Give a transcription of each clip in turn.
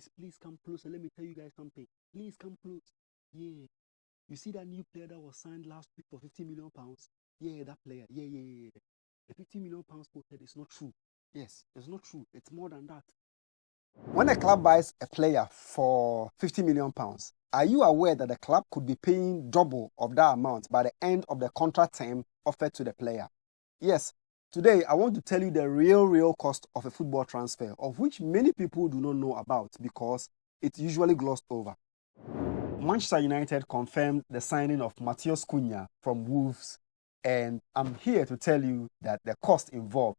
Guys, please come closer. Let me tell you guys something. Please come close. Yeah. You see that new player that was signed last week for 50 million pounds? Yeah, that player. Yeah. The 50 million pounds quoted is not true. Yes, it's not true. It's more than that. When a club buys a player for 50 million pounds, are you aware that the club could be paying double of that amount by the end of the contract term offered to the player? Yes, today I want to tell you the real cost of a football transfer, of which many people do not know about because it's usually glossed over. Manchester United confirmed the signing of Matheus Cunha from Wolves, and I'm here to tell you that the cost involved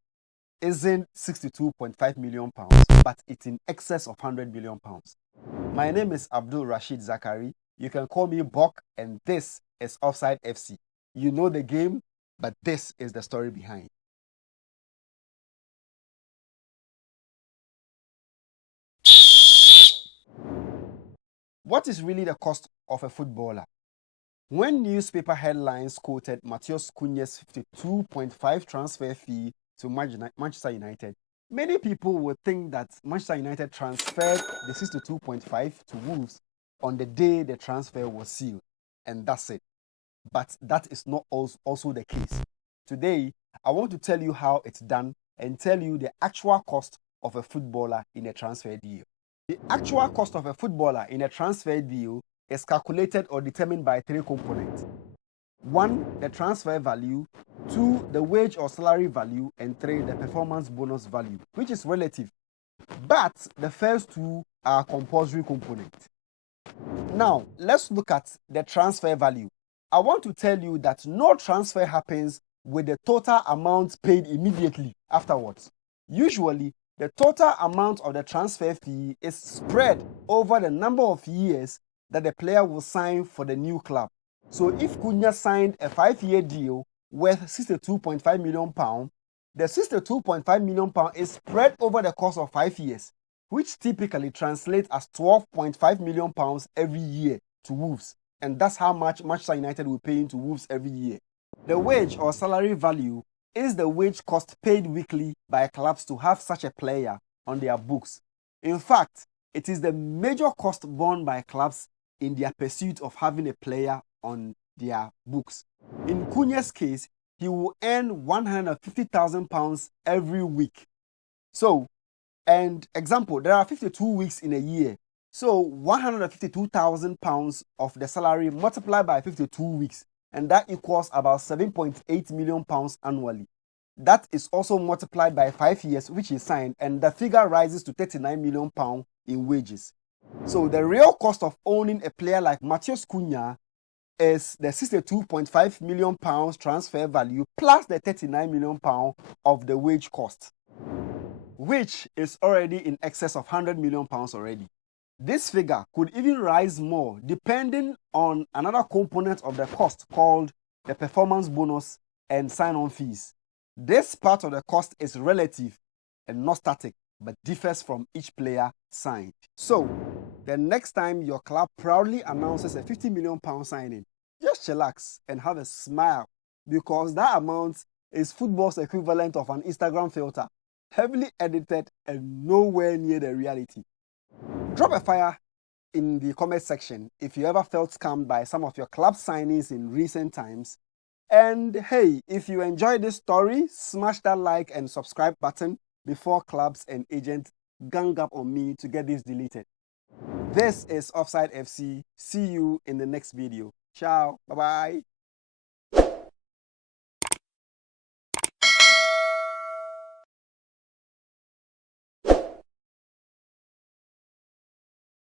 isn't 62.5 million pounds, but it's in excess of 100 million pounds. My name is Abdul Rashid Zakari. You can call me Bok, and this is Offside FC. You know the game, but this is the story behind. What is really the cost of a footballer? When newspaper headlines quoted Matheus Cunha's 52.5 transfer fee to Manchester United, many people would think that Manchester United transferred the 62.5 to Wolves on the day the transfer was sealed, and that's it. But that is not also the case. Today, I want to tell you how it's done and tell you the actual cost of a footballer in a transfer deal. The actual cost of a footballer in a transfer deal is calculated or determined by 3 components. 1, the transfer value, 2, the wage or salary value, and 3, the performance bonus value, which is relative. But the first 2 are compulsory components. Now, let's look at the transfer value. I want to tell you that no transfer happens with the total amount paid immediately afterwards. Usually, the total amount of the transfer fee is spread over the number of years that the player will sign for the new club. So if Cunha signed a 5-year deal worth £62.5 million, the £62.5 million is spread over the course of 5 years, which typically translates as £12.5 million every year to Wolves. And that's how much Manchester United will pay into Wolves every year. The wage or salary value is the wage cost paid weekly by clubs to have such a player on their books. In fact, it is the major cost borne by clubs in their pursuit of having a player on their books. In Cunha's case, he will earn £150,000 every week. So, and example, there are 52 weeks in a year. So £152,000 of the salary multiplied by 52 weeks, and that equals about £7.8 million annually. That is also multiplied by 5 years, which is signed, and the figure rises to £39 million in wages. So the real cost of owning a player like Matheus Cunha is the £62.5 million transfer value plus the £39 million of the wage cost, which is already in excess of £100 million already. This figure could even rise more depending on another component of the cost called the performance bonus and sign-on fees. This part of the cost is relative and not static, but differs from each player signed. So, the next time your club proudly announces a £50 million signing, just chillax and have a smile, because that amount is football's equivalent of an Instagram filter, heavily edited and nowhere near the reality. Drop a fire in the comment section if you ever felt scammed by some of your club signings in recent times. And hey, if you enjoyed this story, smash that like and subscribe button before clubs and agents gang up on me to get this deleted. This is Offside FC. See you in the next video. Ciao. Bye-bye.